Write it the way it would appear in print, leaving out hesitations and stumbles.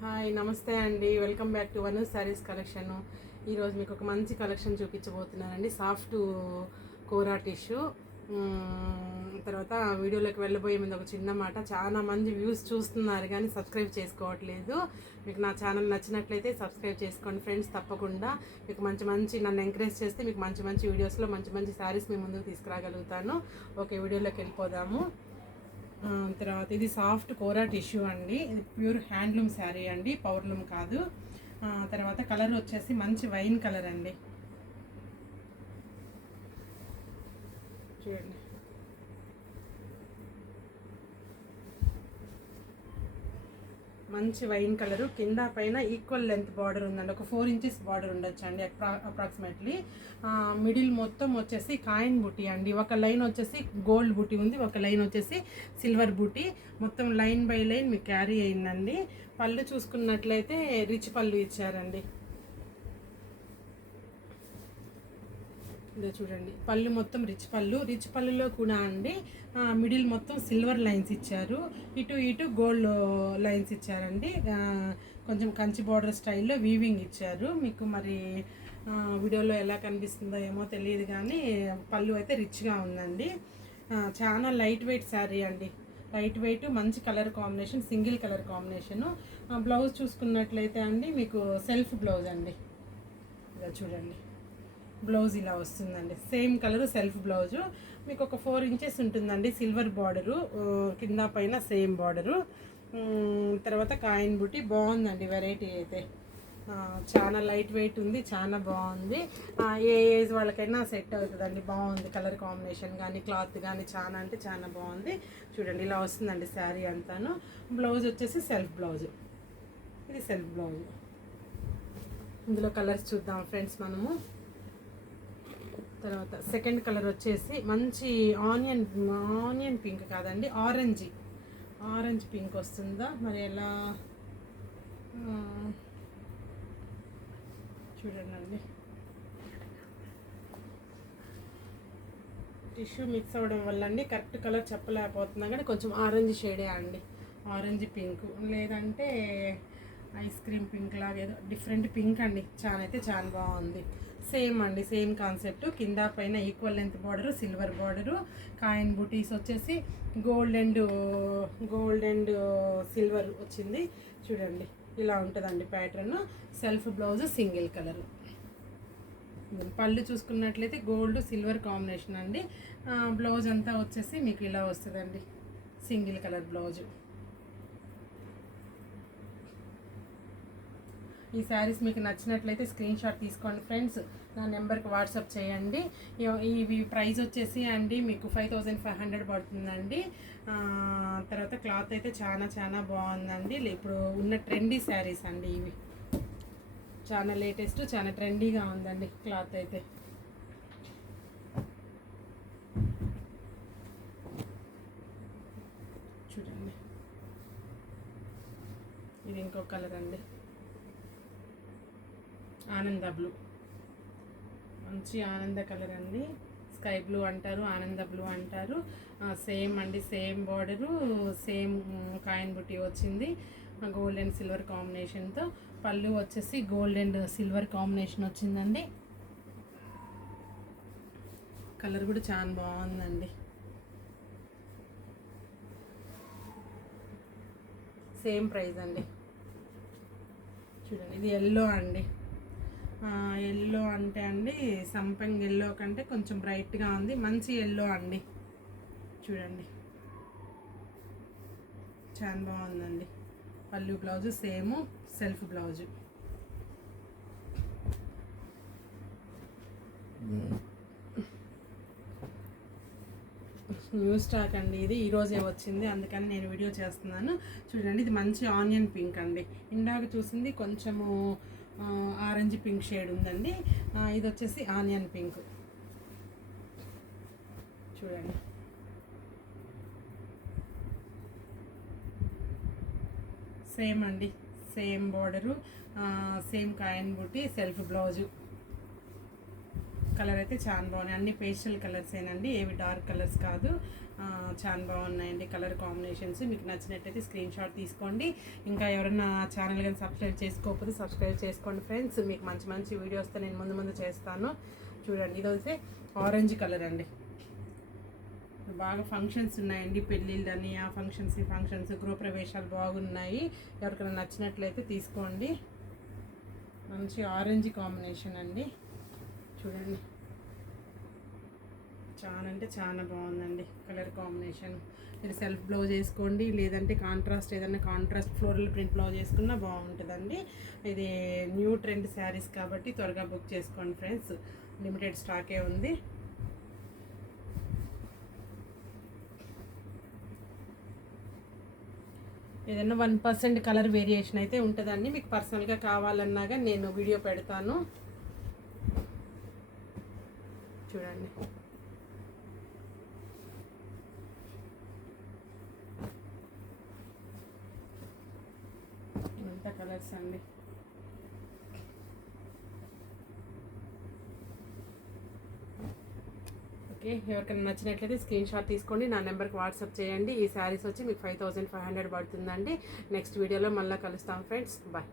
Hi నమస్తే అండి, welcome back to one saris collection. ఈరోజు మీకు ఒక మంచి కలెక్షన్ చూపించబోతున్నానండి. సాఫ్ట్ కోరా టిష్యూ. తర్వాత వీడియోలోకి వెళ్ళబోయే ముందు ఒక చిన్న మాట, చాలా మంది వ్యూస్ చూస్తున్నారు కానీ సబ్స్క్రైబ్ చేసుకోవట్లేదు. మీకు నా ఛానల్ నచ్చినట్లయితే సబ్స్క్రైబ్ చేసుకోండి ఫ్రెండ్స్. తప్పకుండా మీకు మంచి మంచి నన్ను ఎంకరేజ్ చేస్తే మీకు మంచి మంచి వీడియోస్లో మంచి మంచి శారీస్ మీ ముందుకు తీసుకురాగలుగుతాను. ఓకే, వీడియోలోకి వెళ్ళిపోదాము. తర్వాత ఇది సాఫ్ట్ కోరా టిష్యూ అండి. ఇది ప్యూర్ హ్యాండ్లూమ్ శారీ అండి, పవర్లూమ్ కాదు. తర్వాత కలర్ వచ్చేసి మంచి వైన్ కలర్ అండి, చూడండి. మంచి వైన్ కలరు, కింద పైన ఈక్వల్ లెంత్ బార్డర్ ఉందండి. ఒక 4 ఇంచెస్ బార్డర్ ఉండొచ్చు అండి అప్రాక్సిమేట్లీ. మిడిల్ మొత్తం వచ్చేసి కాయిన్ బుటీ అండి. ఒక లైన్ వచ్చేసి గోల్డ్ బుటీ ఉంది, ఒక లైన్ వచ్చేసి సిల్వర్ బుటీ. మొత్తం లైన్ బై లైన్ మీకు క్యారీ అయిందండి. పళ్ళు చూసుకున్నట్లయితే రిచ్ పళ్ళు ఇచ్చారండి. ఇదే చూడండి, పళ్ళు మొత్తం రిచ్ పళ్ళులో కూడా అండి మిడిల్ మొత్తం సిల్వర్ లైన్స్ ఇచ్చారు, ఇటు గోల్డ్ లైన్స్ ఇచ్చారండి. కొంచెం కంచి బార్డర్ స్టైల్లో వీవింగ్ ఇచ్చారు. మీకు మరి వీడియోలో ఎలా కనిపిస్తుందో ఏమో తెలియదు కానీ పళ్ళు అయితే రిచ్గా ఉందండి. చాలా లైట్ వెయిట్ శారీ అండి, లైట్ వెయిట్, మంచి colour combination, single colour combination. Blouse చూసుకున్నట్లయితే అండి మీకు సెల్ఫ్ బ్లౌజ్ అండి. ఇలా చూడండి, బ్లౌజ్ ఇలా వస్తుందండి. Same colour self blouse. మీకు ఒక 4 ఇంచెస్ ఉంటుందండి, సిల్వర్ బార్డరు, కింద పైన సేమ్ బార్డరు. తర్వాత కాయిన్ బుట్టి బాగుందండి. వెరైటీ అయితే చాలా లైట్ వెయిట్ ఉంది, చాలా బాగుంది. ఏ ఏజ్ వాళ్ళకైనా సెట్ అవుతుందండి. బాగుంది కలర్ కాంబినేషన్ కానీ క్లాత్ కానీ చాలా అంటే చాలా బాగుంది. చూడండి, ఇలా వస్తుందండి శారీ అంతాను. బ్లౌజ్ వచ్చేసి సెల్ఫ్ బ్లౌజ్, ఇది సెల్ఫ్ బ్లౌజ్. ఇందులో కలర్స్ చూద్దాం ఫ్రెండ్స్ మనము. తర్వాత సెకండ్ కలర్ వచ్చేసి మంచి ఆనియన్ పింక్ కాదండి, ఆరెంజ్ పింక్ వస్తుందా మరి ఎలా చూడండి. టిష్యూ మిక్స్ అవ్వడం వల్ల అండి కరెక్ట్ కలర్ చెప్పలేకపోతున్నా కానీ కొంచెం ఆరెంజ్ షేడే అండి, ఆరెంజ్ పింక్ లేదంటే ఐస్ క్రీమ్ పింక్ లాగా ఏదో డిఫరెంట్ పింక్ అండి. చాలా అయితే చాలా బాగుంది. సేమ్ అండి, సేమ్ కాన్సెప్ట్. కింద పైన equal length border, silver border, coin buttis వచ్చేసి గోల్డ్ అండ్ సిల్వర్ వచ్చింది. చూడండి, ఇలా ఉంటుందండి pattern. Self blouse single colour. పళ్ళు చూసుకున్నట్లయితే గోల్డ్ సిల్వర్ కాంబినేషన్ అండి. బ్లౌజ్ అంతా వచ్చేసి మీకు ఇలా వస్తుందండి, సింగిల్ కలర్ బ్లౌజు. ఈ శారీస్ మీకు నచ్చినట్లయితే స్క్రీన్ షాట్ తీసుకోండి ఫ్రెండ్స్, నా నెంబర్కి వాట్సాప్ చేయండి. ఇవి ప్రైస్ వచ్చేసి అండి మీకు 5500 పడుతుందండి. తర్వాత క్లాత్ అయితే చాలా బాగుందండి. ఇప్పుడు ఉన్న ట్రెండీ శారీస్ అండి ఇవి, చాలా లేటెస్ట్, చాలా ట్రెండీగా ఉందండి క్లాత్ అయితే. చూడండి, ఇది ఇంకో కలర్ అండి, ఆనంద బ్లూ. మంచి ఆనంద కలర్ అండి, స్కై బ్లూ అంటారు, ఆనంద బ్లూ అంటారు. సేమ్ అండి, సేమ్ బార్డరు, సేమ్ కాయిన్ బుట్టి వచ్చింది గోల్డ్ అండ్ సిల్వర్ కాంబినేషన్తో. పళ్ళు వచ్చేసి గోల్డ్ అండ్ సిల్వర్ కాంబినేషన్ వచ్చిందండి. కలర్ కూడా చాలా బాగుందండి. సేమ్ ప్రైస్ అండి. చూడండి, ఇది ఎల్లో అండి. ఎల్లో అంటే అండి సంపంగి ఎల్లో కంటే కొంచెం బ్రైట్గా ఉంది, మంచి ఎల్లో అండి. చూడండి, చాలా బాగుందండి. పళ్ళు blouse same self blouse. New stock అండి, ఇది ఈరోజే వచ్చింది, అందుకని నేను వీడియో చేస్తున్నాను. చూడండి, ఇది మంచి ఆనియన్ పింక్ అండి. ఇందాక చూసింది కొంచెము ఆరెంజ్ పింక్ షేడ్ ఉందండి, ఇది వచ్చేసి ఆనియన్ పింక్. చూడండి, సేమ్ అండి, సేమ్ బార్డరు, సేమ్ కాయిన్ బుట్టి, సెల్ఫ్ బ్లౌజు. కలర్ అయితే చాలా బాగున్నాయి, అన్ని పేస్టల్ కలర్స్ ఏనండి, ఏవి డార్క్ కలర్స్ కాదు. చాలా బాగున్నాయండి కలర్ కాంబినేషన్స్. మీకు నచ్చినట్టయితే స్క్రీన్ షాట్ తీసుకోండి. ఇంకా ఎవరైనా ఛానల్ కానీ సబ్స్క్రైబ్ చేసుకోకపోతే సబ్స్క్రైబ్ చేసుకోండి ఫ్రెండ్స్. మీకు మంచి మంచి వీడియోస్తో నేను ముందు చేస్తాను. చూడండి, ఇది అయితే ఆరెంజ్ కలర్ అండి. బాగా ఫంక్షన్స్ ఉన్నాయండి, పెళ్ళిళ్ళని, ఆ ఫంక్షన్స్, ఈ ఫంక్షన్స్, గృహప్రవేశాలు బాగున్నాయి. ఎవరికైనా నచ్చినట్లయితే తీసుకోండి. మంచి ఆరెంజ్ కాంబినేషన్ అండి. చూడండి, చాలా అంటే చాలా బాగుందండి కలర్ కాంబినేషన్. మీరు సెల్ఫ్ బ్లౌజ్ వేసుకోండి, లేదంటే కాంట్రాస్ట్ ఏదైనా కాంట్రాస్ట్ ఫ్లోరల్ ప్రింట్ బ్లౌజ్ వేసుకున్నా బాగుంటుందండి. ఇది న్యూ ట్రెండ్ శారీస్ కాబట్టి త్వరగా బుక్ చేసుకోండి ఫ్రెండ్స్, లిమిటెడ్ స్టాకే ఉంది. ఏదైనా 1% కలర్ వేరియేషన్ అయితే ఉంటుందండి. మీకు పర్సనల్గా కావాలన్నాగా నేను వీడియో పెడతాను. చూడండి, ఇంత కలర్స్ అండి. ఓకే, ఎవరికైనా నచ్చినట్లయితే స్క్రీన్ షాట్ తీసుకోండి, నా నెంబర్కి వాట్సాప్ చేయండి. ఈ శారీస్ వచ్చి మీకు 5500 పడుతుందండి. నెక్స్ట్ వీడియోలో మళ్ళీ కలుస్తాం ఫ్రెండ్స్. బాయ్.